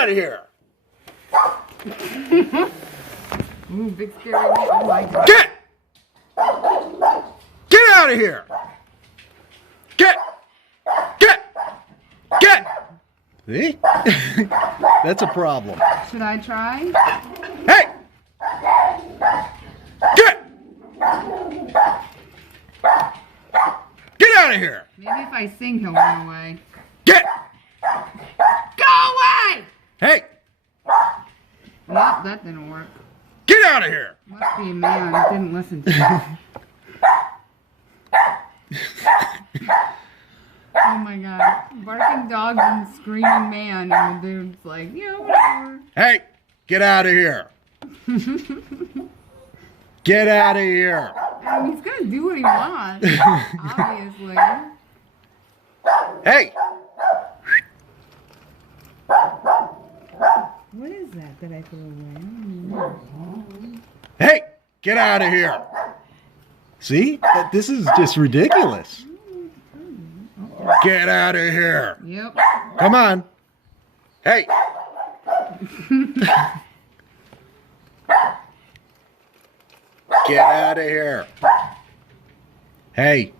out of here! Ooh, big scary man. Oh my god. Get out of here! Get! See? That's a problem. Should I try? Hey! Get out of here! Maybe if I sing, he'll run away. Get! Go away! Hey! Nope, that didn't work. Get out of here! Must be a man. I didn't listen to him. Oh my god. Barking dogs and screaming man, and the dude's like, yeah, whatever. Hey! Get out of here! Get out of here! I mean, he's gonna do what he wants, obviously. Hey! What is that I threw away? I don't know. Hey! Get out of here! See? This is just ridiculous. Get out of here! Yep. Come on! Hey! Get out of here! Hey!